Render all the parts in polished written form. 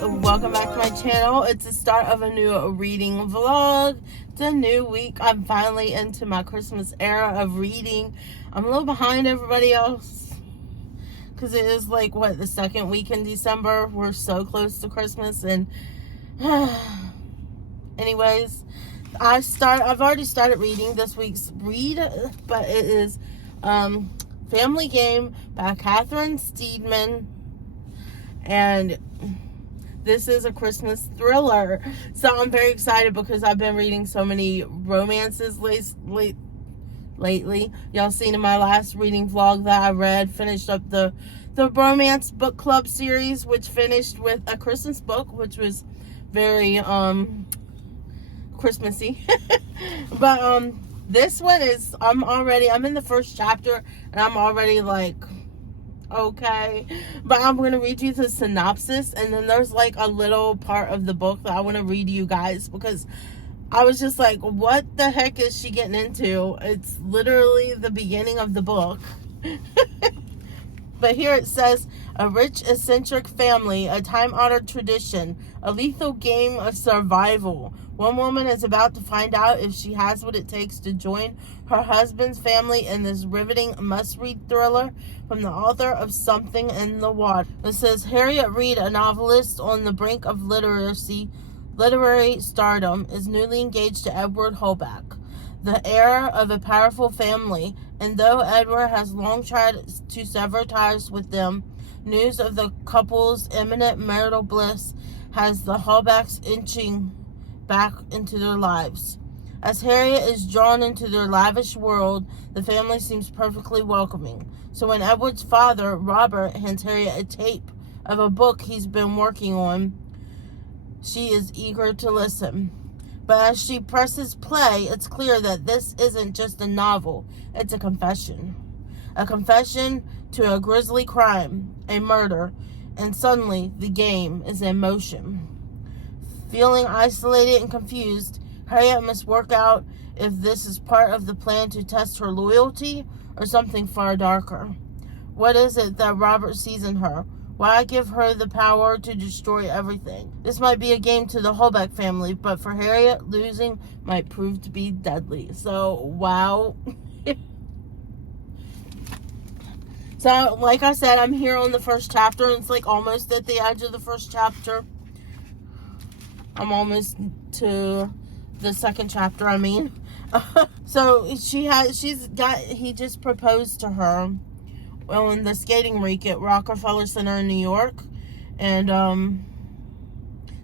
welcome back to my channel. It's the start of a new reading vlog. It's a new week. I'm finally into my Christmas era of reading. I'm a little behind everybody else because it is like the second week in December. We're so close to Christmas, and anyways, I've already started reading this week's read, but it is Family Game by Catherine Steedman, and this is a Christmas thriller. So I'm very excited because I've been reading so many romances lately. Y'all seen in my last reading vlog that I finished up the romance book club series, which finished with a Christmas book, which was very Christmassy. But this one is, I'm in the first chapter and I'm already like, okay. But I'm going to read you the synopsis, and then there's like a little part of the book that I want to read to you guys because I was just like, what the heck is she getting into? It's literally the beginning of the book. But here it says, a rich, eccentric family, a time-honored tradition, a lethal game of survival. One woman is about to find out if she has what it takes to join her husband's family in this riveting must-read thriller from the author of Something in the Water. It says, Harriet Reid, a novelist on the brink of literary stardom, is newly engaged to Edward Holbeck, the heir of a powerful family, and though Edward has long tried to sever ties with them, news of the couple's imminent marital bliss has the Holbecks inching back into their lives. As Harriet is drawn into their lavish world, the family seems perfectly welcoming. So when Edward's father, Robert, hands Harriet a tape of a book he's been working on, she is eager to listen. But as she presses play, it's clear that this isn't just a novel, it's a confession. A confession to a grisly crime, a murder, and suddenly the game is in motion. Feeling isolated and confused, Harriet must work out if this is part of the plan to test her loyalty or something far darker. What is it that Robert sees in her? Why give her the power to destroy everything? This might be a game to the Holbeck family, but for Harriet, losing might prove to be deadly. So, wow. So, like I said, I'm here on the first chapter, and it's like almost at the edge of the first chapter. I'm almost to the second chapter, I mean. So, he just proposed to her on the skating rink at Rockefeller Center in New York, and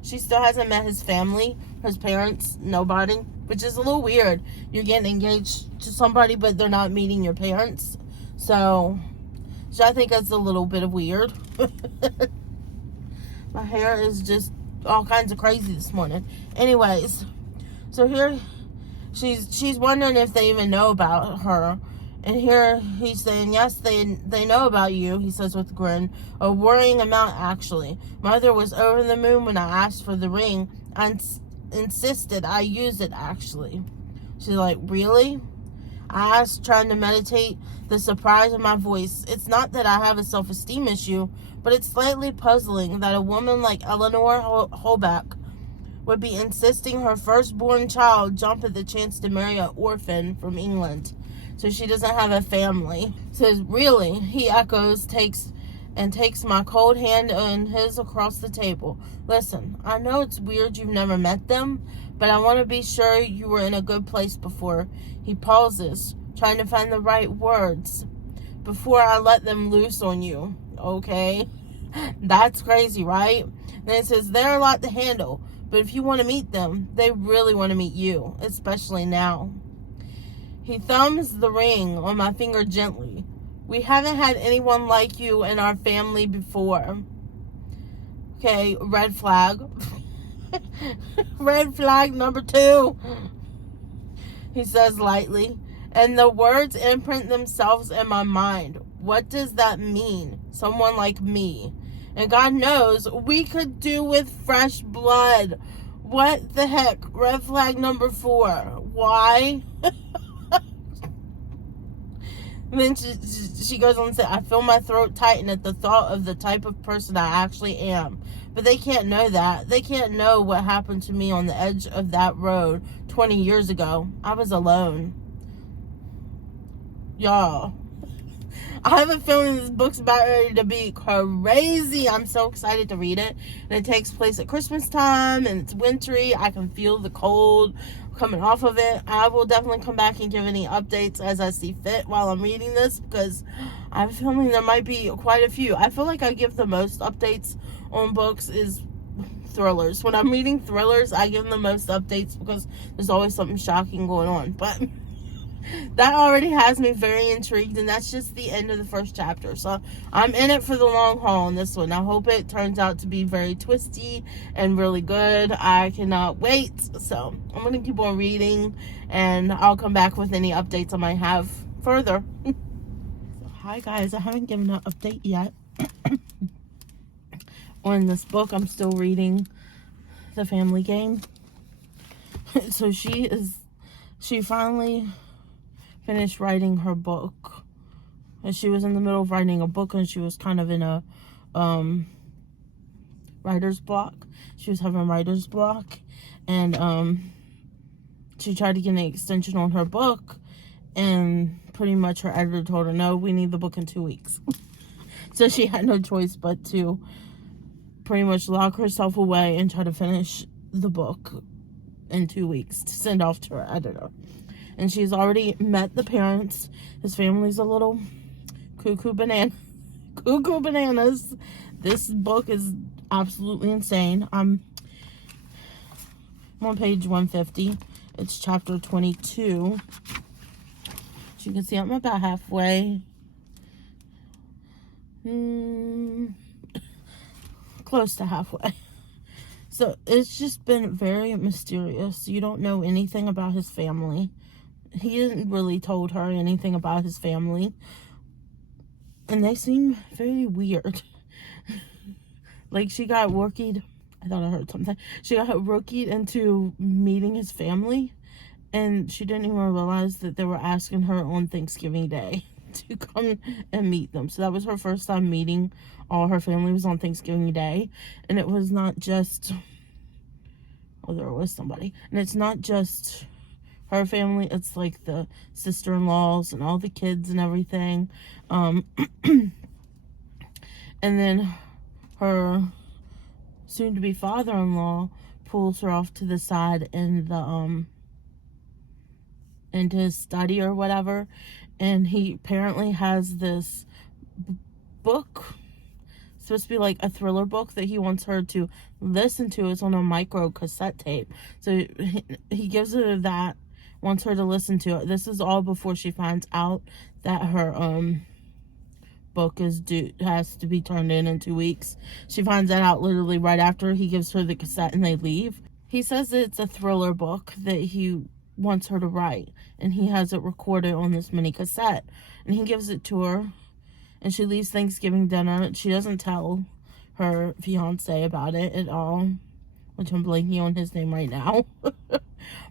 she still hasn't met his family, his parents, nobody, which is a little weird. You're getting engaged to somebody, but they're not meeting your parents, so I think that's a little bit of weird. My hair is just all kinds of crazy this morning. Anyways, so here she's wondering if they even know about her. And here he's saying, yes, they know about you, he says with a grin. A worrying amount, actually. Mother was over the moon when I asked for the ring. I insisted I use it, actually. She's like, really? I asked, trying to meditate the surprise in my voice. It's not that I have a self-esteem issue, but it's slightly puzzling that a woman like Eleanor Holbeck would be insisting her firstborn child jump at the chance to marry an orphan from England. So she doesn't have a family. Says, really? He echoes, takes my cold hand in his across the table. Listen, I know it's weird you've never met them, but I want to be sure you were in a good place before. He pauses, trying to find the right words. Before I let them loose on you. Okay? That's crazy, right? Then it says, they're a lot to handle, but if you want to meet them, they really want to meet you, especially now. He thumbs the ring on my finger gently. We haven't had anyone like you in our family before. Okay, red flag. Red flag number 2. He says lightly. And the words imprint themselves in my mind. What does that mean? Someone like me. And God knows, we could do with fresh blood. What the heck? Red flag number 4. Why? And then she goes on to say, I feel my throat tighten at the thought of the type of person I actually am. But they can't know that. They can't know what happened to me on the edge of that road 20 years ago. I was alone. Y'all. I have a feeling this book's about ready to be crazy. I'm so excited to read it. And it takes place at Christmas time, and it's wintry. I can feel the cold coming off of it. I will definitely come back and give any updates as I see fit while I'm reading this, because I have a feeling there might be quite a few. I feel like I give the most updates on books is thrillers. When I'm reading thrillers, I give them the most updates because there's always something shocking going on. But that already has me very intrigued, and that's just the end of the first chapter. So I'm in it for the long haul on this one. I hope it turns out to be very twisty and really good. I cannot wait. So I'm going to keep on reading, and I'll come back with any updates I might have further. So, hi guys, I haven't given an update yet on this book. I'm still reading The Family Game. So she finally finished writing her book, and she was in the middle of writing a book, and she was kind of in a writer's block. She was having writer's block, and she tried to get an extension on her book, and pretty much her editor told her, no, we need the book in 2 weeks. So she had no choice but to pretty much lock herself away and try to finish the book in 2 weeks to send off to her editor. And she's already met the parents. His family's a little cuckoo bananas. This book is absolutely insane. I'm on page 150. It's chapter 22. As you can see, I'm about halfway. Close to halfway. So it's just been very mysterious. You don't know anything about his family. He didn't really told her anything about his family. And they seem very weird. Like, she got rookied. I thought I heard something. She got rookied into meeting his family. And she didn't even realize that they were asking her on Thanksgiving Day to come and meet them. So that was her first time meeting all her family, was on Thanksgiving Day. And it was not just... Oh, there was somebody. And it's not just her family, it's like the sister-in-laws and all the kids and everything. And then her soon-to-be father-in-law pulls her off to the side in the into his study or whatever, and he apparently has this book. It's supposed to be like a thriller book that he wants her to listen to. It's on a micro cassette tape, so he gives her that, wants her to listen to it. This is all before she finds out that her book has to be turned in 2 weeks. She finds that out literally right after he gives her the cassette and they leave. He says that it's a thriller book that he wants her to write, and he has it recorded on this mini cassette, and he gives it to her, and she leaves Thanksgiving dinner. She doesn't tell her fiance about it at all, which I'm blanking on his name right now.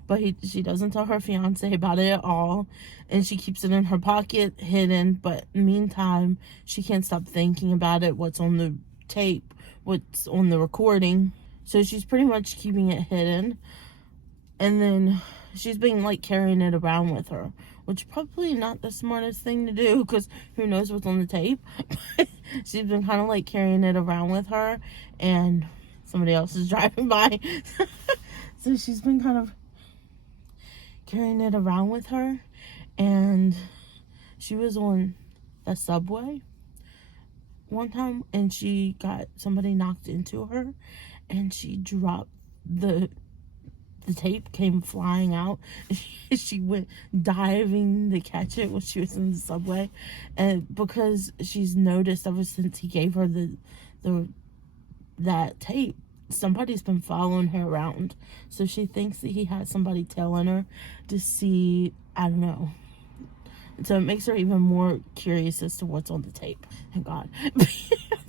But she doesn't tell her fiance about it at all, and she keeps it in her pocket, hidden. But in the meantime, she can't stop thinking about it, what's on the tape, what's on the recording. So she's pretty much keeping it hidden. And then she's been like carrying it around with her, which probably not the smartest thing to do, because who knows what's on the tape. She's been kind of like carrying it around with her, and somebody else is driving by. So she's been kind of carrying it around with her, and she was on the subway one time, and somebody knocked into her, and she dropped the tape, came flying out. She went diving to catch it when she was in the subway, and because she's noticed ever since he gave her that tape, somebody's been following her around. So she thinks that he had somebody telling her to see, I don't know. So it makes her even more curious as to what's on the tape. Thank God. I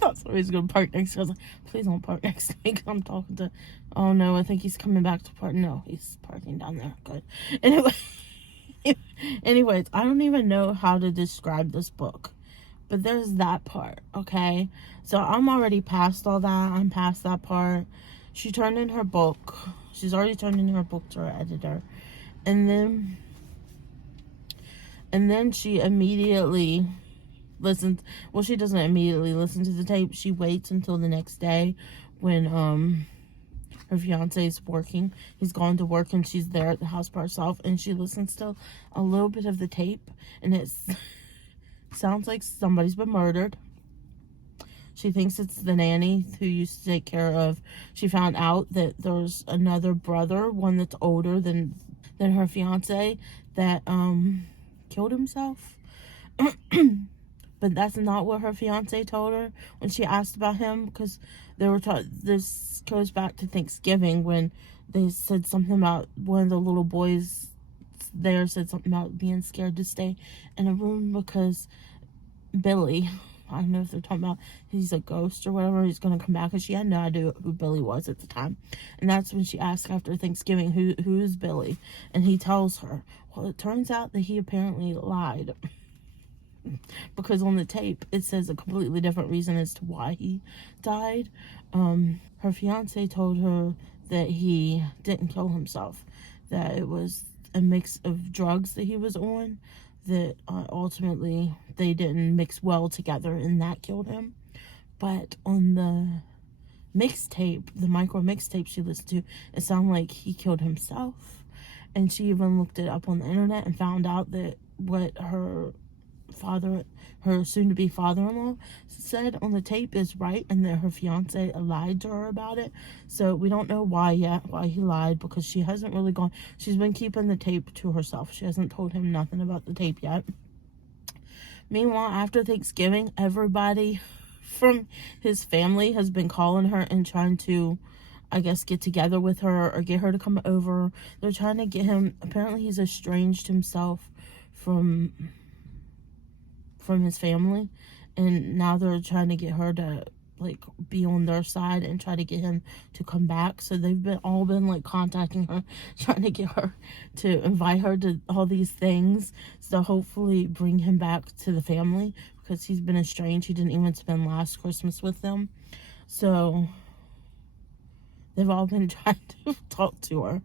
thought somebody was going to park next to me. I was like, please don't park next to me, because I'm talking to... Oh no, I think he's coming back to park. No, he's parking down there. Good. Anyway, Anyways, I don't even know how to describe this book, but there's that part, okay? So I'm already past all that. I'm past that part. She turned in her book. She's already turned in her book to her editor. And then she immediately listens. Well, she doesn't immediately listen to the tape. She waits until the next day when her fiance is working. He's gone to work and she's there at the house by herself, and she listens to a little bit of the tape, and it sounds like somebody's been murdered. She thinks it's the nanny who used to take care of. She found out that there's another brother, one that's older than her fiance, that killed himself. But that's not what her fiance told her when she asked about him, because they were this goes back to Thanksgiving when they said something about one of the little boys there said something about being scared to stay in a room because Billy, I don't know if they're talking about he's a ghost or whatever, he's gonna come back, and she had no idea who Billy was at the time. And that's when she asked after Thanksgiving, who is Billy? And he tells her. Well, it turns out that he apparently lied. Because on the tape it says a completely different reason as to why he died. Her fiance told her that he didn't kill himself, that it was a mix of drugs that he was on, that ultimately they didn't mix well together and that killed him. But on the mixtape, the micro mixtape she listened to, it sounded like he killed himself. And she even looked it up on the internet and found out that what her soon-to-be father-in-law said on the tape is right, and that her fiance lied to her about it. So we don't know why he lied, because she hasn't really gone. She's been keeping the tape to herself. She hasn't told him nothing about the tape yet. Meanwhile, after Thanksgiving, everybody from his family has been calling her and trying to, I guess, get together with her or get her to come over. They're trying to get him. Apparently he's estranged himself from his family, and now they're trying to get her to like be on their side and try to get him to come back. So they've all been like contacting her, trying to get her to invite her to all these things, so hopefully bring him back to the family, because he's been estranged. He didn't even spend last Christmas with them. So they've all been trying to talk to her,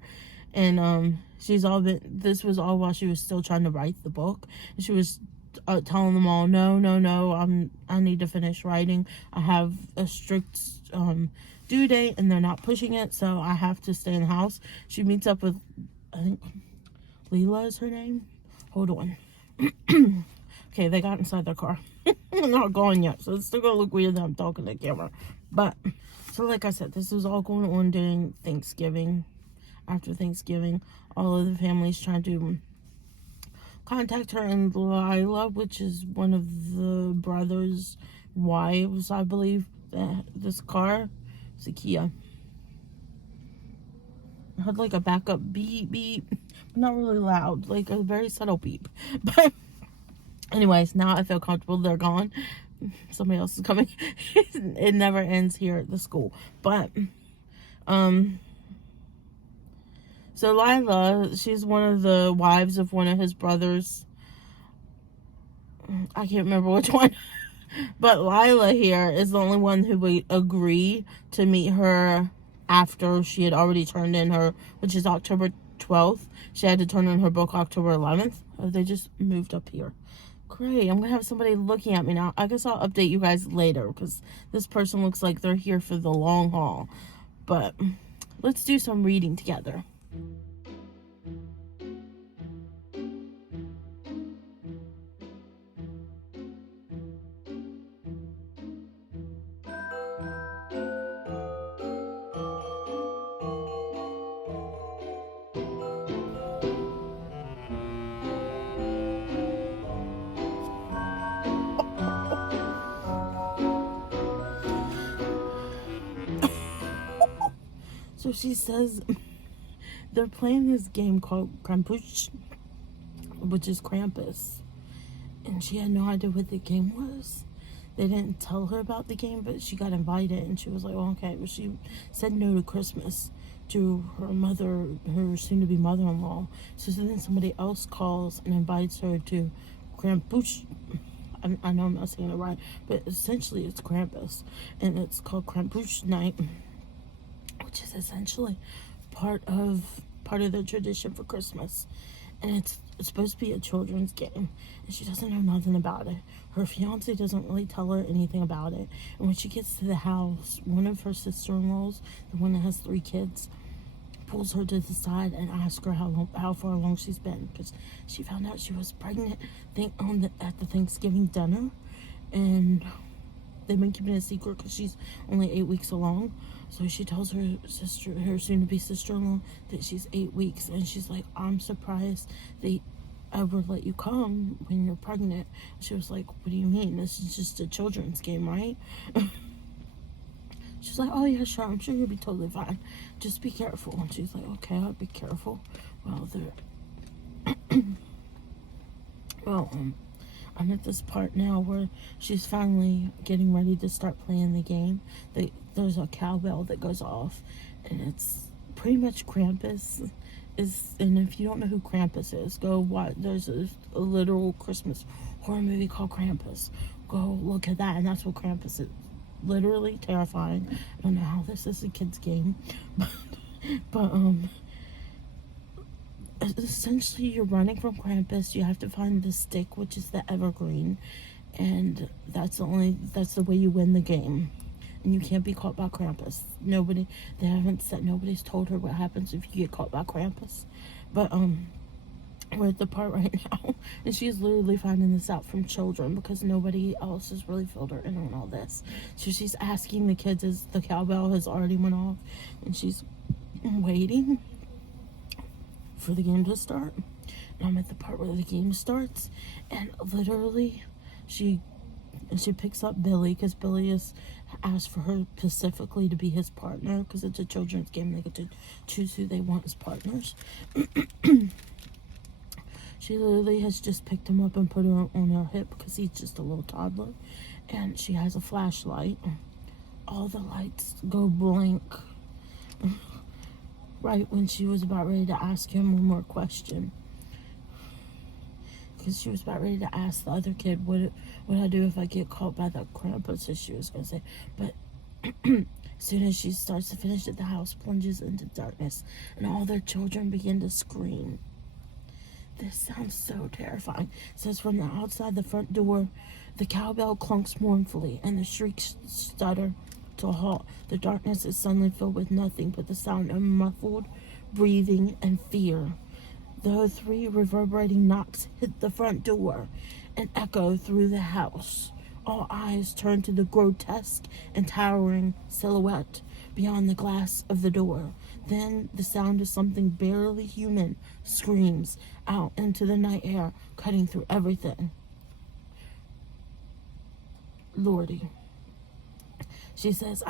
and this was all while she was still trying to write the book, and she was telling them all, no, I need to finish writing. I have a strict due date, and they're not pushing it, so I have to stay in the house. She meets up with, I think Leela is her name. Hold on. Okay, they got inside their car. They're not gone yet, so it's still gonna look weird that I'm talking to the camera. But so like I said, this was all going on during Thanksgiving. After Thanksgiving, all of the families trying to contact her, and Lila, which is one of the brothers' wives, I believe, this car, it's a Kia. It had like a backup beep beep, but not really loud, like a very subtle beep. But anyways, now I feel comfortable. They're gone. Somebody else is coming. It never ends here at the school. But so Lila, she's one of the wives of one of his brothers. I can't remember which one. But Lila here is the only one who would agree to meet her after she had already turned in her, which is October 12th. She had to turn in her book October 11th. Oh, they just moved up here. Great. I'm going to have somebody looking at me now. I guess I'll update you guys later, because this person looks like they're here for the long haul. But let's do some reading together. So she says they're playing this game called Krampus, which is Krampus. And she had no idea what the game was. They didn't tell her about the game, but she got invited, and she was like, well, okay. But she said no to Christmas to her soon-to-be mother-in-law. So then somebody else calls and invites her to Krampus. I know I'm not saying it right, but essentially it's Krampus, and it's called Krampus Night, which is essentially part of the tradition for Christmas. And it's supposed to be a children's game, and she doesn't know nothing about it. Her fiance doesn't really tell her anything about it. And when she gets to the house, one of her sister-in-laws, the one that has 3 kids, pulls her to the side and asks her how far along she's been, because she found out she was pregnant at the Thanksgiving dinner, and they've been keeping it a secret because she's only 8 weeks along. So she tells her soon-to-be sister-in-law, that she's 8 weeks, and she's like, I'm surprised they ever let you come when you're pregnant. She was like, what do you mean? This is just a children's game, right? She's like, oh yeah, sure, I'm sure you'll be totally fine. Just be careful. And she's like, okay, I'll be careful. I'm at this part now where she's finally getting ready to start playing the game. There's a cowbell that goes off, and it's pretty much Krampus. And if you don't know who Krampus is, go watch. There's a literal Christmas horror movie called Krampus. Go look at that, and that's what Krampus is. Literally terrifying. I don't know how this is a kid's game, but essentially you're running from Krampus. You have to find the stick, which is the evergreen, and that's the way you win the game. And you can't be caught by Krampus. Nobody's told her what happens if you get caught by Krampus. But we're at the part right now, and she's literally finding this out from children because nobody else has really filled her in on all this. So she's asking the kids as the cowbell has already went off, and she's waiting for the game to start. And I'm at the part where the game starts, and literally she picks up Billy, because Billy has asked for her specifically to be his partner, because it's a children's game. They get to choose who they want as partners. She literally has just picked him up and put him on her hip because he's just a little toddler. And she has a flashlight. All the lights go blank right when she was about ready to ask him one more question. Because she was about ready to ask the other kid, what I do if I get caught by the Krampus, as she was going to say. But as soon as she starts to finish it, the house plunges into darkness, and all their children begin to scream. This sounds so terrifying. It says, from the outside the front door, the cowbell clunks mournfully, and the shrieks stutter to a halt. The darkness is suddenly filled with nothing but the sound of muffled breathing and fear. The 3 reverberating knocks hit the front door and echo through the house. All eyes turn to the grotesque and towering silhouette beyond the glass of the door. Then the sound of something barely human screams out into the night air, cutting through everything. Lordy. She says,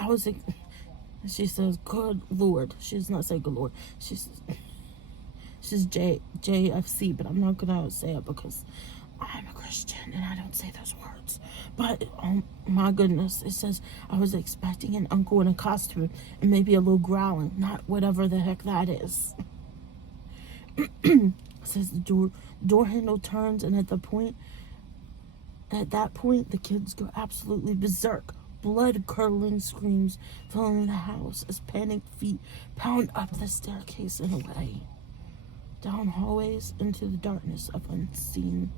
good Lord. She does not say good Lord. She's JFC, but I'm not gonna say it because I'm a Christian and I don't say those words. But oh my goodness, it says, I was expecting an uncle in a costume and maybe a little growling, not whatever the heck that is. It says the door handle turns, and at that point the kids go absolutely berserk. Blood-curdling screams filling the house as panicked feet pound up the staircase and away, down hallways into the darkness of unseen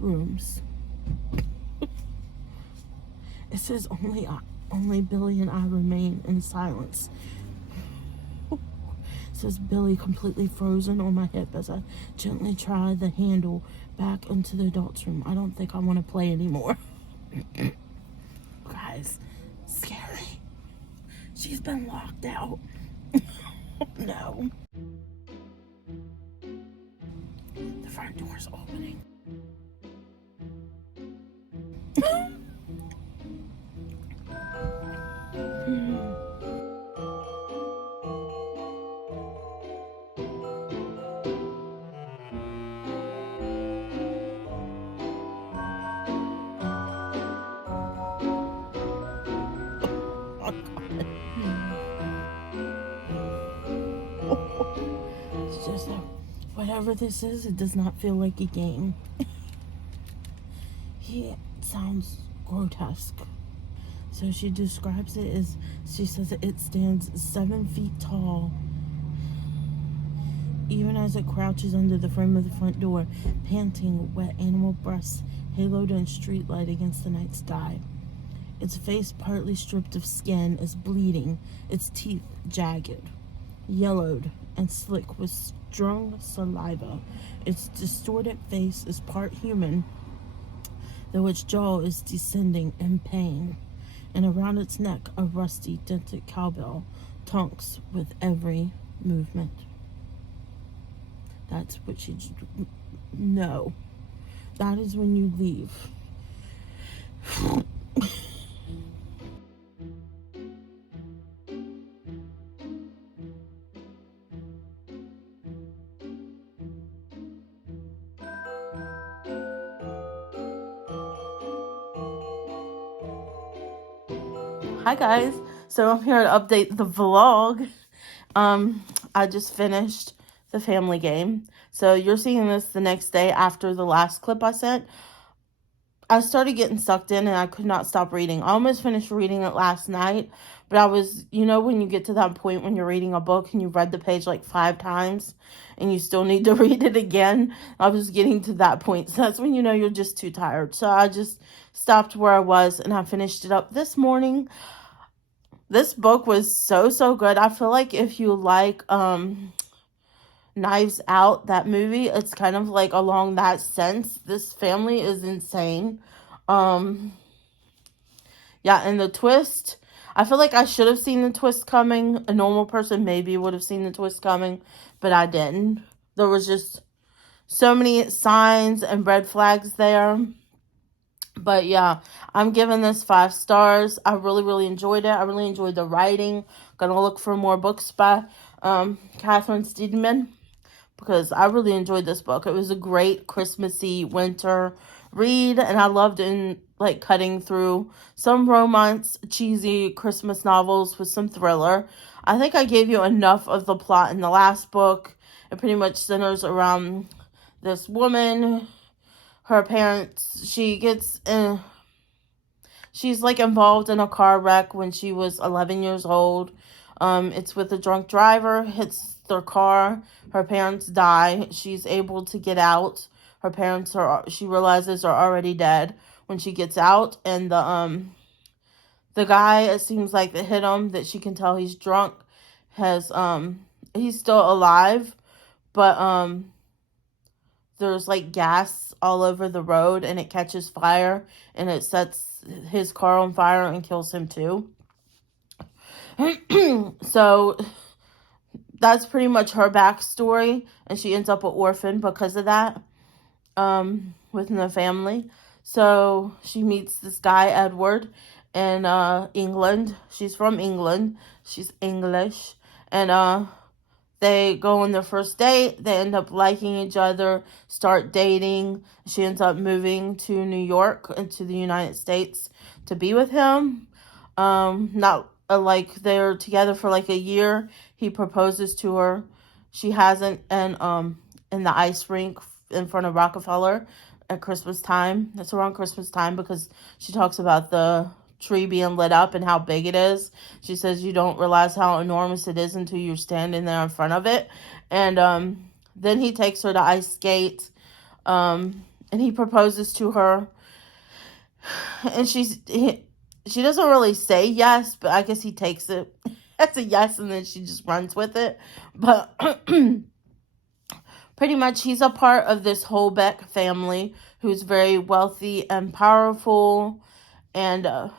rooms. It says only Billy and I remain in silence. It says Billy completely frozen on my hip as I gently try the handle back into the adult's room. I don't think I want to play anymore. Guys, scary. She's been locked out. No. The front door's opening. whatever this is, it does not feel like a game. He sounds grotesque. So she describes it as, she says it stands 7 feet tall, even as it crouches under the frame of the front door, panting, wet animal breaths haloed in streetlight against the night sky. Its face, partly stripped of skin, is bleeding, its teeth jagged, yellowed, and slick with strung saliva. Its distorted face is part human, though its jaw is descending in pain, and around its neck a rusty, dented cowbell tonks with every movement. That's what she... No. That is when you leave. Hi guys, so I'm here to update the vlog. I just finished the family game, so you're seeing this the next day after the last clip I sent. I started getting sucked in and I could not stop reading. I almost finished reading it last night, but I was, when you get to that point when you're reading a book and you've read the page like 5 times and you still need to read it again, I was getting to that point. So that's when you're just too tired. So I just stopped where I was and I finished it up this morning. This book was so good. I feel like if you like Knives Out, that movie, it's kind of like along that sense. This family is insane. Yeah, and the twist, I feel like I should have seen the twist coming. A normal person maybe would have seen the twist coming, but I didn't. There was just so many signs and red flags there. But yeah, I'm giving this 5 stars. I really enjoyed it. I really enjoyed the writing. Gonna look for more books by Catherine Steedman, because I really enjoyed this book. It was a great Christmassy winter read, and I loved cutting through some romance, cheesy Christmas novels with some thriller. I think I gave you enough of the plot in the last book. It pretty much centers around this woman, her parents. She's involved in a car wreck when she was 11 years old. It's with a drunk driver, hits their car. Her parents die. She's able to get out. Her parents she realizes, are already dead when she gets out. And the guy, it seems like, that hit him, that she can tell he's drunk, he's still alive, but there's gas all over the road and it catches fire and it sets his car on fire and kills him too. So that's pretty much her backstory, and she ends up an orphan because of that, within the family. So she meets this guy, Edward, in England. She's from England. She's English. And they go on their first date. They end up liking each other, start dating. She ends up moving to New York, into the United States, to be with him. They're together for a year. He proposes to her. She hasn't, and in the ice rink in front of Rockefeller at Christmas time. It's around Christmas time because she talks about the tree being lit up and how big it is. She says you don't realize how enormous it is until you're standing there in front of it. And then he takes her to ice skate, and he proposes to her. And she doesn't really say yes, but I guess he takes it as a yes, and then she just runs with it. But pretty much he's a part of this Holbeck family who's very wealthy and powerful, and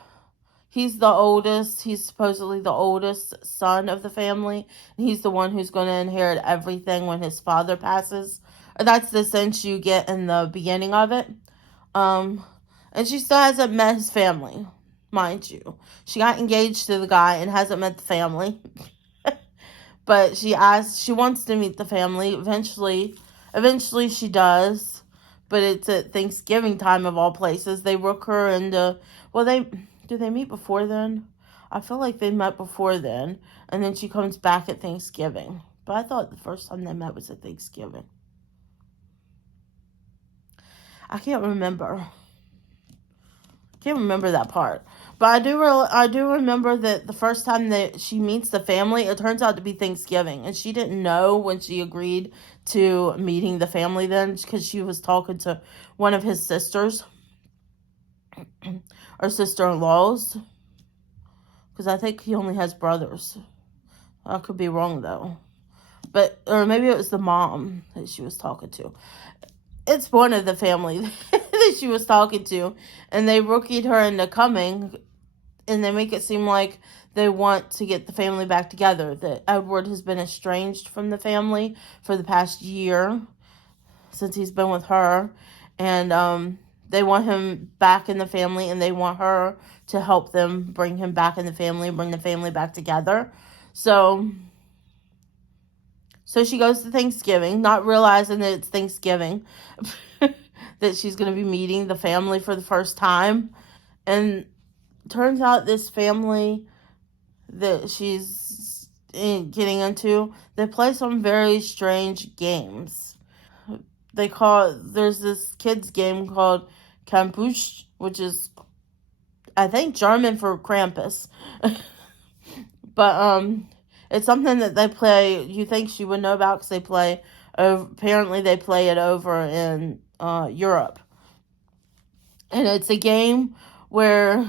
he's the oldest. He's supposedly the oldest son of the family, and he's the one who's going to inherit everything when his father passes. That's the sense you get in the beginning of it. And she still hasn't met his family, mind you. She got engaged to the guy and hasn't met the family. But she wants to meet the family. Eventually she does. But it's at Thanksgiving time of all places. They work her into, do they meet before then? I feel like they met before then. And then she comes back at Thanksgiving. But I thought the first time they met was at Thanksgiving. I can't remember. Can't remember that part. But I do remember that the first time that she meets the family, it turns out to be Thanksgiving. And she didn't know when she agreed to meeting the family then, because she was talking to one of his sisters or sister-in-laws. Because I think he only has brothers. I could be wrong though. Or maybe it was the mom that she was talking to. It's one of the family that she was talking to. And they rookied her into coming. And they make it seem like they want to get the family back together. That Edward has been estranged from the family for the past year. Since he's been with her. And they want him back in the family. And they want her to help them bring him back in the family. Bring the family back together. So she goes to Thanksgiving, not realizing that it's Thanksgiving, that she's going to be meeting the family for the first time. And turns out this family that she's getting into, they play some very strange games. There's this kid's game called Campus, which is, I think, German for Krampus. But, it's something that they play, you think she would know about because apparently they play it over in Europe. And it's a game where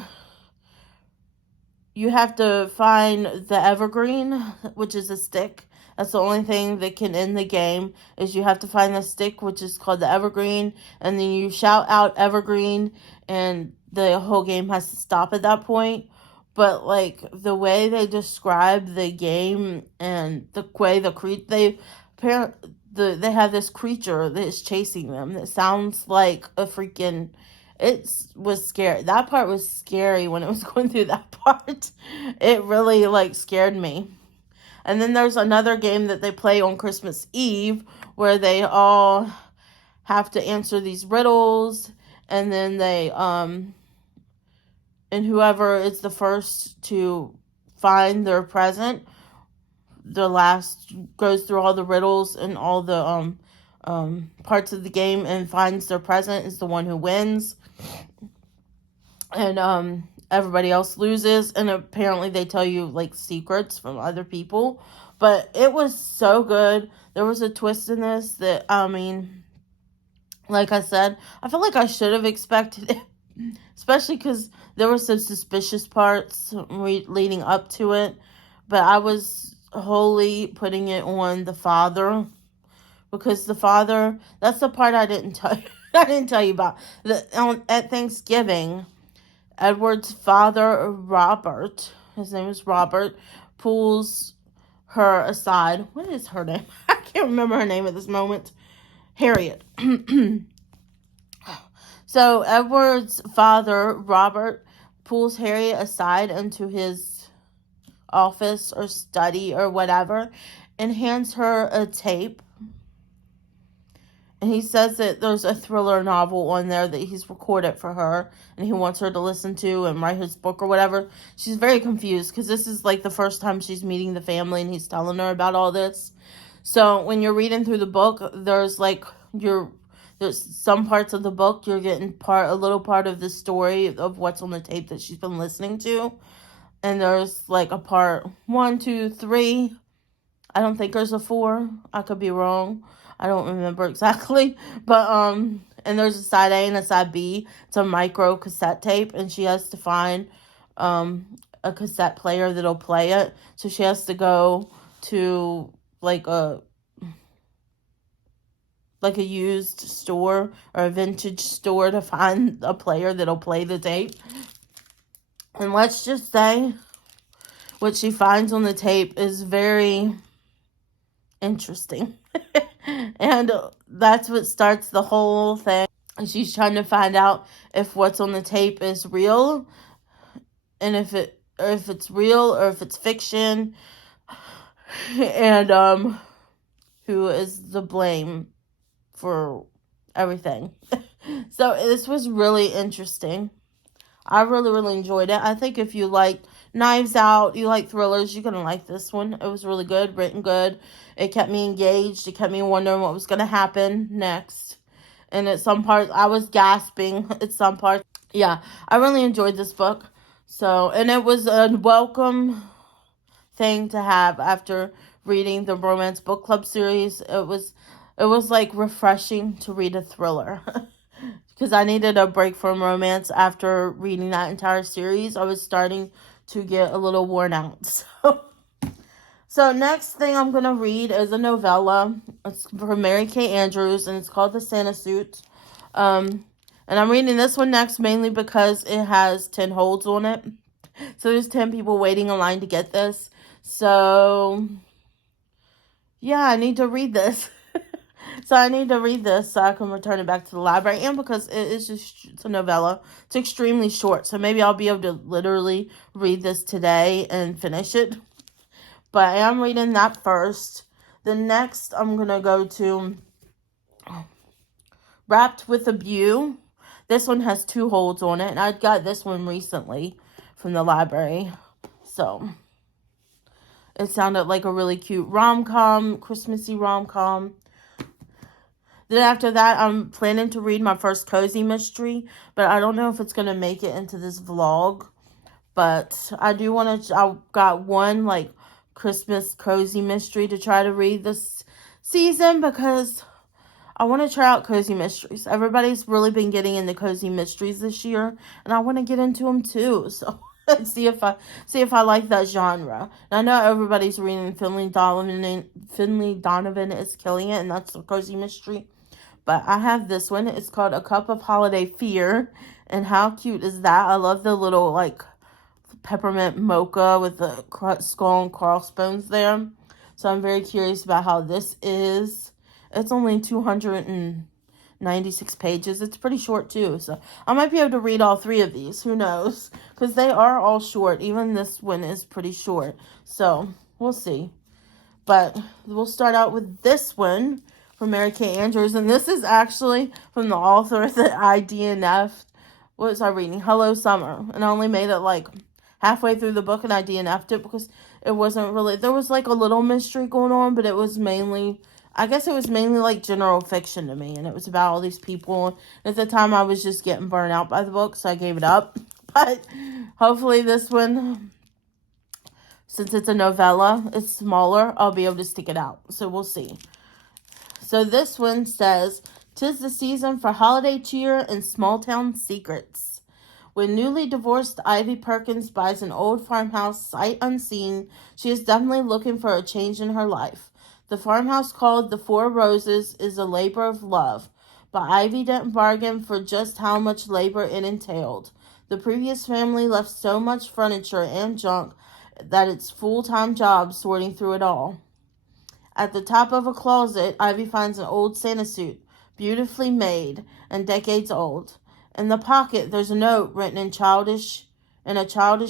you have to find the evergreen, which is a stick. That's the only thing that can end the game, is you have to find the stick, which is called the evergreen, and then you shout out evergreen, and the whole game has to stop at that point. But, like, the way they describe the game and the way they have this creature that is chasing them that sounds like a freaking... It was scary. That part was scary when it was going through that part. It really, like, scared me. And then there's another game that they play on Christmas Eve where they all have to answer these riddles, and then they... And whoever is the first to find their present, the last goes through all the riddles and all the parts of the game and finds their present is the one who wins. And everybody else loses. And apparently they tell you, like, secrets from other people. But it was so good. There was a twist in this that, I mean, like I said, I feel like I should have expected it. Especially because there were some suspicious parts leading up to it. But I was wholly putting it on the father. Because the father, that's the part I didn't tell you. I didn't tell you about. At Thanksgiving, Edward's father, Robert, his name is Robert, pulls her aside. What is her name? I can't remember her name at this moment. Harriet. So Edward's father, Robert, pulls Harriet aside into his office or study or whatever and hands her a tape. And he says that there's a thriller novel on there that he's recorded for her and he wants her to listen to and write his book or whatever. She's very confused because this is like the first time she's meeting the family and he's telling her about all this. So when you're reading through the book, there's some parts of the book you're getting a little part of the story of what's on the tape that she's been listening to. And there's like a part 1, 2, 3. I don't think there's a 4. I could be wrong. I don't remember exactly. But and there's a side A and a side B. It's a micro cassette tape, and she has to find a cassette player that'll play it. So she has to go to like a used store or a vintage store to find a player that'll play the tape. And let's just say what she finds on the tape is very interesting. And that's what starts the whole thing. She's trying to find out if what's on the tape is real and if it's real or if it's fiction. And who is the blame for everything. So this was really interesting. I really, really enjoyed it. I think if you like Knives Out, you like thrillers, you're going to like this one. It was really good, written good. It kept me engaged. It kept me wondering what was going to happen next. and at some parts I was gasping at some parts. Yeah, I really enjoyed this book. So, and it was a welcome thing to have after reading the romance book club series. It was like refreshing to read a thriller. Because I needed a break from romance after reading that entire series. I was starting to get a little worn out. So next thing I'm going to read is a novella. It's from Mary Kay Andrews, and it's called The Santa Suit. And I'm reading this one next mainly because it has 10 holds on it. So there's 10 people waiting in line to get this. So, yeah, I need to read this. So I need to read this so I can return it back to the library. And because it's a novella. It's extremely short. So maybe I'll be able to literally read this today and finish it. But I am reading that first. The next I'm going to go to Wrapped with a View. This one has 2 holds on it. And I got this one recently from the library. So it sounded like a really cute rom-com, Christmassy rom-com. Then after that, I'm planning to read my first cozy mystery, but I don't know if it's going to make it into this vlog. But I do want to, I got one like Christmas cozy mystery to try to read this season because I want to try out cozy mysteries. Everybody's really been getting into cozy mysteries this year, and I want to get into them too. So see if I like that genre. And I know everybody's reading Finley Donovan is killing it, and that's a cozy mystery. But I have this one. It's called A Cup of Holiday Fear. And how cute is that? I love the little, like, peppermint mocha with the skull and crossbones there. So I'm very curious about how this is. It's only 296 pages. It's pretty short, too. So I might be able to read all 3 of these. Who knows? Because they are all short. Even this one is pretty short. So we'll see. But we'll start out with this one from Mary Kay Andrews, and this is actually from the author that I DNF'd. What was I reading? Hello Summer, and I only made it like halfway through the book, and I DNF'd it because it wasn't really, there was like a little mystery going on, but it was mainly, I guess it was mainly like general fiction to me, and it was about all these people. At the time, I was just getting burned out by the book, so I gave it up. But hopefully this one, since it's a novella, it's smaller, I'll be able to stick it out. So we'll see. So this one says, "'Tis the season for holiday cheer and small-town secrets. When newly divorced Ivy Perkins buys an old farmhouse sight unseen, she is definitely looking for a change in her life. The farmhouse called the Four Roses is a labor of love, but Ivy didn't bargain for just how much labor it entailed. The previous family left so much furniture and junk that it's full-time job sorting through it all. At the top of a closet, Ivy finds an old Santa suit, beautifully made and decades old. In the pocket, there's a note written in a childish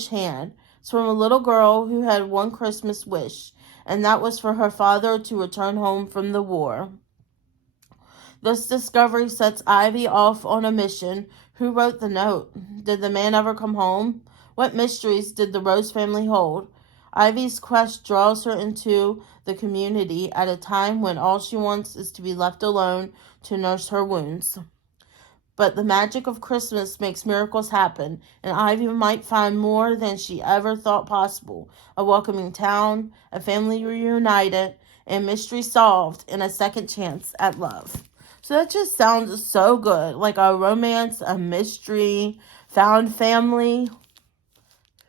hand. It's from a little girl who had one Christmas wish, and that was for her father to return home from the war. This discovery sets Ivy off on a mission. Who wrote the note? Did the man ever come home? What mysteries did the Rose family hold? Ivy's quest draws her into the community at a time when all she wants is to be left alone to nurse her wounds. But the magic of Christmas makes miracles happen, and Ivy might find more than she ever thought possible. A welcoming town, a family reunited, and mystery solved, and a second chance at love." So that just sounds so good. Like a romance, a mystery, found family.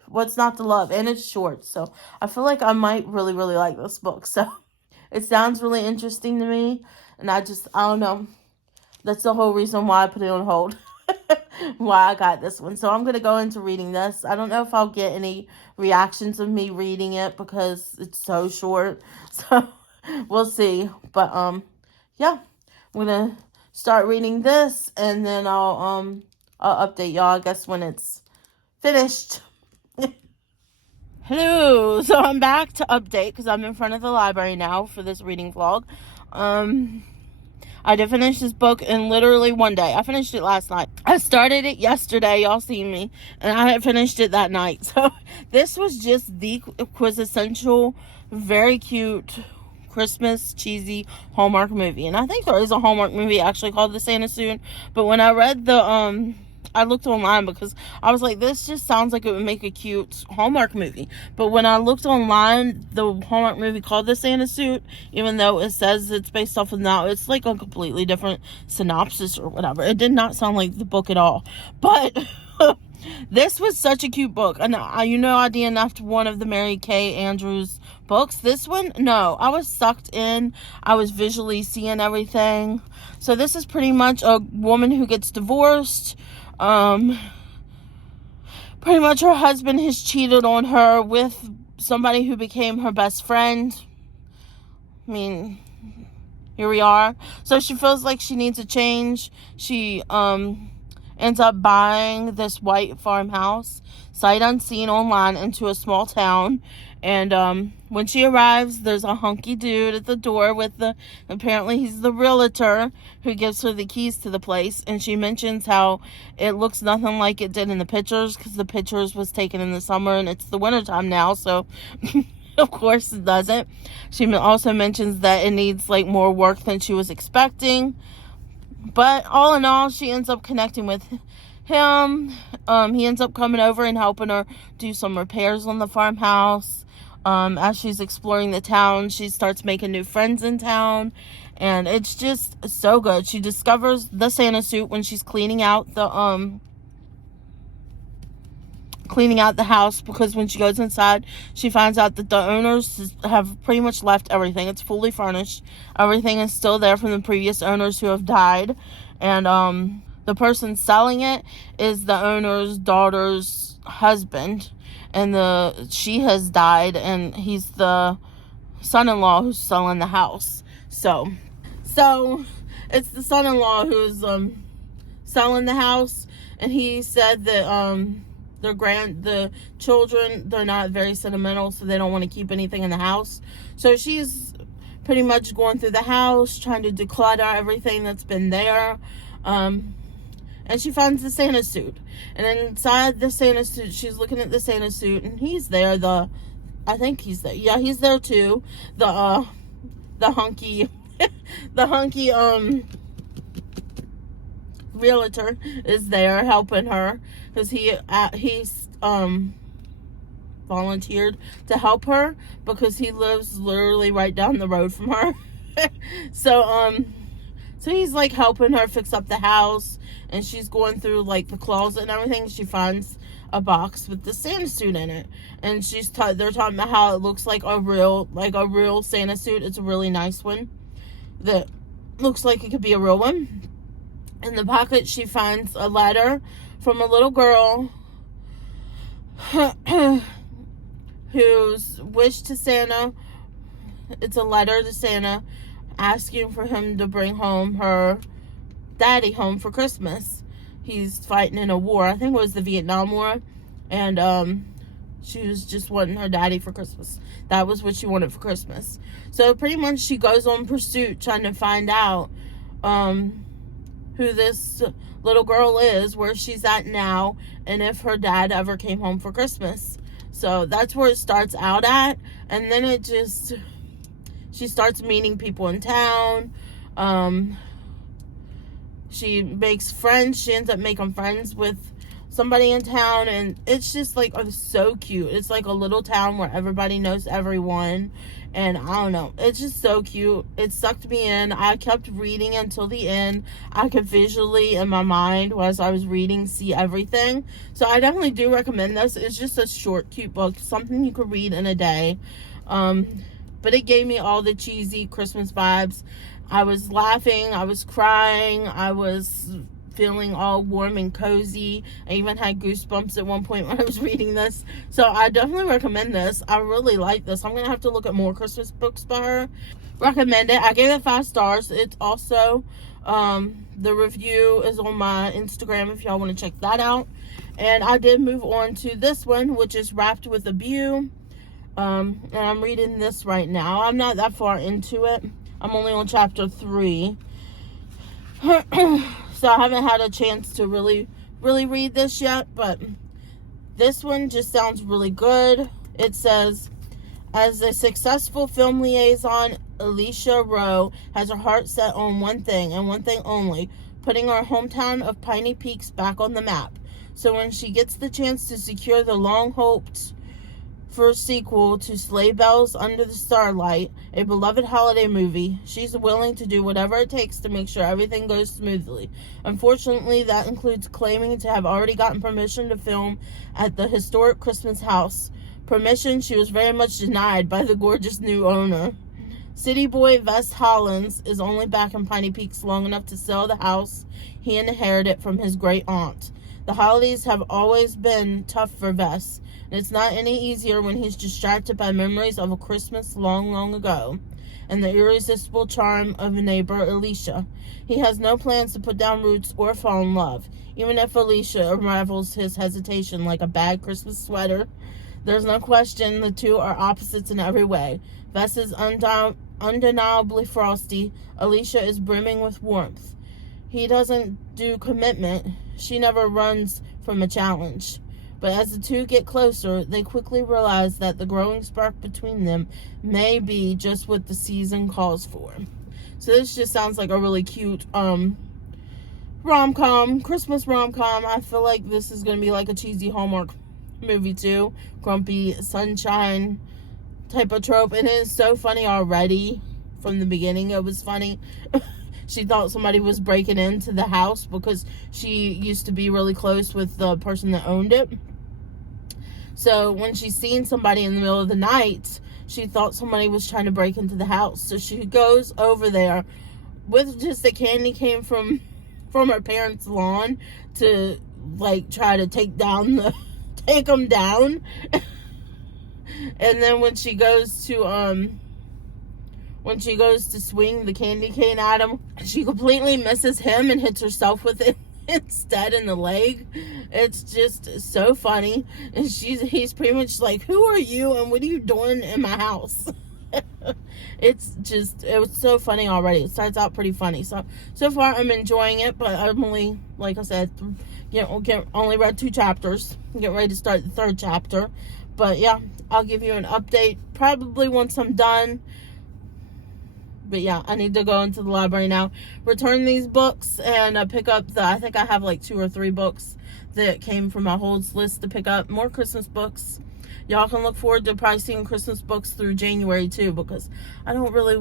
What's not to love? And it's short, so I feel like I might really, really like this book. So it sounds really interesting to me, and I don't know. That's the whole reason why I put it on hold, why I got this one. So I'm going to go into reading this. I don't know if I'll get any reactions of me reading it because it's so short. So we'll see. But yeah, I'm going to start reading this, and then I'll update y'all, I guess, when it's finished. Hello, so I'm back to update because I'm in front of the library now for this reading vlog. I did finish this book in literally one day. I finished it last night. I started it yesterday, y'all seen me, and I had finished it that night. So this was just the quintessential, very cute Christmas cheesy Hallmark movie. And I think there is a Hallmark movie actually called The Santa Suit. But when I read I looked online because I was like, this just sounds like it would make a cute Hallmark movie. But when I looked online, the Hallmark movie called The Santa Suit, even though it says it's based off of now, it's like a completely different synopsis or whatever. It did not sound like the book at all. But this was such a cute book. And I DNF'd one of the Mary Kay Andrews books. This one, no. I was sucked in. I was visually seeing everything. So this is pretty much a woman who gets divorced. Pretty much her husband has cheated on her with somebody who became her best friend. I mean, here we are. So she feels like she needs a change. She ends up buying this white farmhouse, sight unseen, online into a small town. And when she arrives, there's a hunky dude at the door apparently he's the realtor who gives her the keys to the place. And she mentions how it looks nothing like it did in the pictures, because the pictures was taken in the summer and it's the wintertime now, so of course it doesn't. She also mentions that it needs like more work than she was expecting. But all in all, she ends up connecting with him. He ends up coming over and helping her do some repairs on the farmhouse. As she's exploring the town, she starts making new friends in town. And it's just so good. She discovers the Santa suit when she's cleaning out the house, because when she goes inside, she finds out that the owners have pretty much left everything. It's fully furnished. Everything is still there from the previous owners who have died. And the person selling it is the owner's daughter's husband. And she has died, and he's the son-in-law who's selling the house. So it's the son-in-law who's selling the house, and he said that the children, they're not very sentimental, so they don't want to keep anything in the house. So she's pretty much going through the house, trying to declutter everything that's been there. And she finds the Santa suit. And inside the Santa suit, she's looking at the Santa suit, and he's there. I think he's there. Yeah, he's there too. The hunky, realtor is there helping her, because he's volunteered to help her because he lives literally right down the road from her. So he's like helping her fix up the house, and she's going through like the closet and everything. She finds a box with the Santa suit in it, and they're talking about how it looks like a real Santa suit. It's a really nice one that looks like it could be a real one. In the pocket, she finds a letter from a little girl whose wish to Santa. It's a letter to Santa asking for him to bring her daddy home for Christmas. He's fighting in a war. I think it was the Vietnam War. And she was just wanting her daddy for Christmas. That was what she wanted for Christmas. So pretty much she goes on pursuit trying to find out who this little girl is, where she's at now, and if her dad ever came home for Christmas. So that's where it starts out at. And then she starts meeting people in town. She makes friends. She ends up making friends with somebody in town, and it's just like so cute. It's like a little town where everybody knows everyone, and I don't know, it's just so cute. It sucked me in. I kept reading until the end. I could visually in my mind, as I was reading, see everything. So I definitely do recommend this. It's just a short, cute book, something you could read in a day. But it gave me all the cheesy Christmas vibes. I was laughing, I was crying, I was feeling all warm and cozy. I even had goosebumps at one point when I was reading this. So I definitely recommend this. I really like this. I'm going to have to look at more Christmas books by her. Recommend it. I gave it 5 stars. It's also, the review is on my Instagram if y'all want to check that out. And I did move on to this one, which is Wrapped with a View. And I'm reading this right now. I'm not that far into it. I'm only on chapter 3. So I haven't had a chance to really read this yet, but this one just sounds really good. It says, As a successful film liaison, Alicia Rowe has her heart set on one thing and one thing only: putting our hometown of Piney Peaks back on the map. So when she gets the chance to secure the long-hoped first sequel to Sleigh Bells Under the Starlight, a beloved holiday movie, she's willing to do whatever it takes to make sure everything goes smoothly. Unfortunately, that includes claiming to have already gotten permission to film at the historic Christmas house. Permission she was very much denied by the gorgeous new owner. City boy Vest Hollins is only back in Piney Peaks long enough to sell the house he inherited from his great aunt. The holidays have always been tough for Vest, and it's not any easier when he's distracted by memories of a Christmas long, long ago and the irresistible charm of a neighbor, Alicia. He has no plans to put down roots or fall in love, even if Alicia unravels his hesitation like a bad Christmas sweater. There's no question the two are opposites in every way. Vest is undeniably frosty. Alicia is brimming with warmth. He doesn't do commitment. She never runs from a challenge. But as the two get closer, they quickly realize that the growing spark between them may be just what the season calls for. So this just sounds like a really cute rom-com, Christmas rom-com. I feel like this is going to be like a cheesy Hallmark movie too. Grumpy sunshine type of trope. And it is so funny already. From the beginning it was funny. She thought somebody was breaking into the house because she used to be really close with the person that owned it. So when she seen somebody in the middle of the night, she thought somebody was trying to break into the house. So she goes over there with just a candy cane from her parents' lawn to like try to take them down. And then when she goes to swing the candy cane at him, she completely misses him and hits herself with it instead in the leg. It's just so funny. And he's pretty much like, who are you and what are you doing in my house? It was so funny already. It starts out pretty funny. So far I'm enjoying it, but I'm only, like I said, only read 2 chapters. I'm getting ready to start the 3rd chapter. But yeah, I'll give you an update probably once I'm done. But yeah, I need to go into the library now, return these books, and pick up I think I have like 2 or 3 books that came from my holds list to pick up. More Christmas books. Y'all can look forward to probably seeing Christmas books through January too, because I really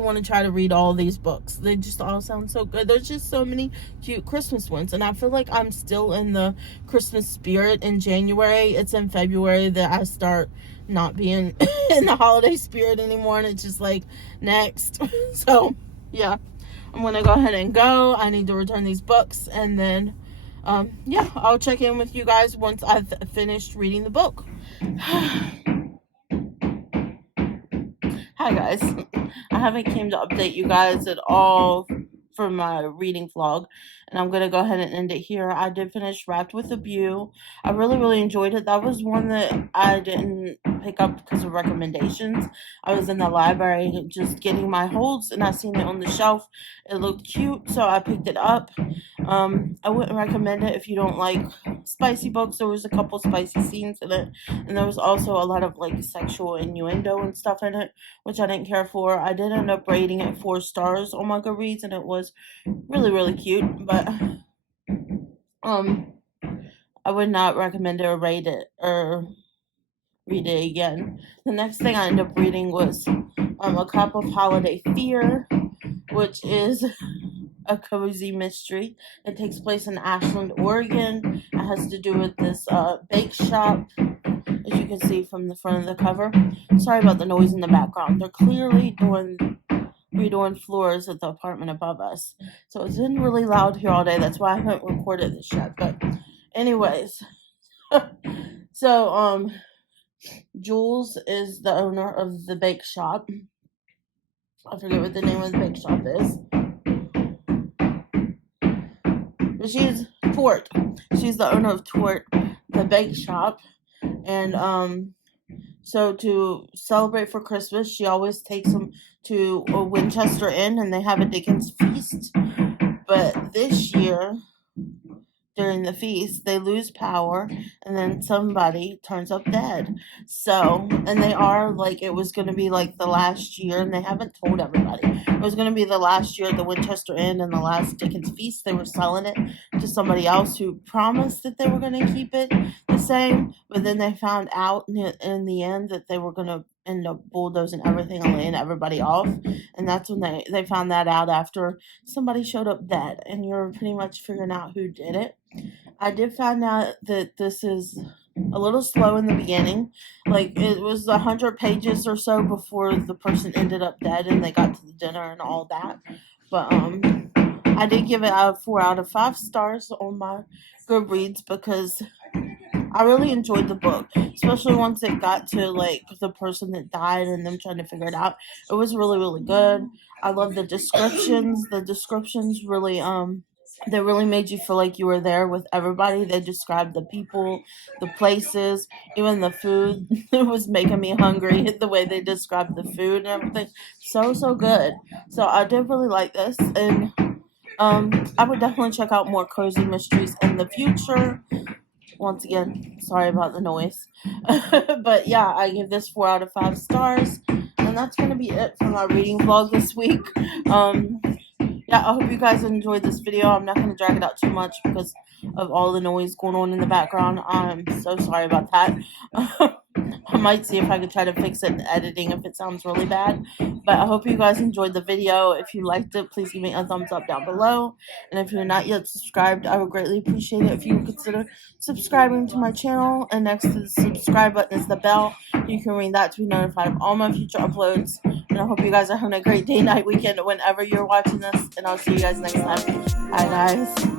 want to try to read all these books. They just all sound so good. There's just so many cute Christmas ones, and I feel like I'm still in the Christmas spirit in January. It's in February that I start not being in the holiday spirit anymore, and it's just like, next. So yeah, I'm gonna go ahead and go. I need to return these books, and then yeah, I'll check in with you guys once I've finished reading the book. Hi guys, I haven't came to update you guys at all for my reading vlog, and I'm gonna go ahead and end it here. I did finish Wrapped with a View. I really enjoyed it. That was one that I didn't pick up because of recommendations. I was in the library just getting my holds, and I seen it on the shelf. It looked cute, so I picked it up. I wouldn't recommend it if you don't like spicy books. There was a couple spicy scenes in it, and there was also a lot of like sexual innuendo and stuff in it, which I didn't care for. I did end up rating it 4 stars on my Goodreads, and it was really cute, but I would not recommend it or rate it or read it again. The next thing I ended up reading was A Cup of Holiday Fear, which is a cozy mystery. It takes place in Ashland, Oregon. It has to do with this bake shop, as you can see from the front of the cover. Sorry about the noise in the background. They're clearly redoing floors at the apartment above us. So it's been really loud here all day. That's why I haven't recorded this yet. But anyways, so Jules is the owner of the bake shop. I forget what the name of the bake shop is. But she's Tort. She's the owner of Tort, the bake shop. And so to celebrate for Christmas, she always takes them to a Winchester Inn, and they have a Dickens feast. But this year, during the feast, they lose power, and then somebody turns up dead. So, and they are like, it was going to be like the last year, and they haven't told everybody. It was going to be the last year at the Winchester Inn and the last Dickens Feast. They were selling it to somebody else who promised that they were going to keep it the same, but then they found out in the end that they were going to end up bulldozing everything and laying everybody off. And that's when they found that out after somebody showed up dead, and you're pretty much figuring out who did it. I did find out that this is a little slow in the beginning. Like, it was 100 pages or so before the person ended up dead and they got to the dinner and all that. But I did give it a 4 out of 5 stars on my Goodreads because I really enjoyed the book, especially once it got to like the person that died and them trying to figure it out. It was really, really good. I love the descriptions. The descriptions really they really made you feel like you were there with everybody. They described the people, the places, even the food. It was making me hungry the way they described the food and everything. So, so good. So I did really like this, and I would definitely check out more cozy mysteries in the future. Once again, sorry about the noise. But yeah, I give this 4 out of 5 stars. And that's going to be it for my reading vlog this week. Yeah, I hope you guys enjoyed this video. I'm not going to drag it out too much because of all the noise going on in the background. I'm so sorry about that. I might see if I could try to fix it in editing if it sounds really bad. But I hope you guys enjoyed the video. If you liked it, please give me a thumbs up down below. And if you're not yet subscribed, I would greatly appreciate it if you would consider subscribing to my channel. And next to the subscribe button is the bell. You can ring that to be notified of all my future uploads. And I hope you guys are having a great day, night, weekend, whenever you're watching this. And I'll see you guys next time. Bye, guys.